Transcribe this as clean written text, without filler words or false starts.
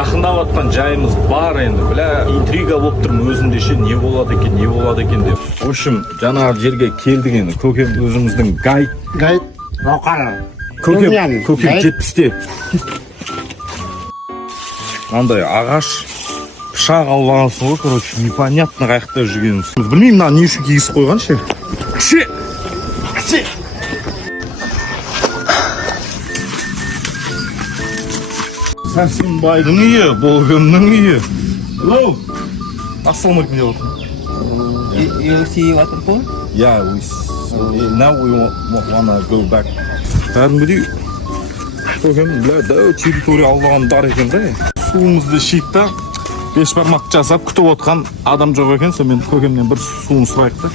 жақындап жатқан жайымыз бар енді. Бля, интрига болып тұрмын өзімде ше, не болады екен деп. В общем, жаңағы жерге келдік енді. Көкем өзіміздің гайд. Көкем 70-те. Мынандай ағаш пышақ алып аласың ғой, короче, непонятно қаяқта жүргеніміз. Білмеймін, мына не үшін кигізіп қойған ше. Сәрсенбайдың үйі, Болғанның үйі. Hello. Ассалаумалейкум деп отырмын. You see waterfall? Yeah, now we wanna go back. Кәдімгідей көкем, бля, дәу территория алған бар екен да. Суымызды ішейік та, беш бармақ жасап күтіп отқан адам жоқ екен, сонымен көкемнен бір суын сұрайық та.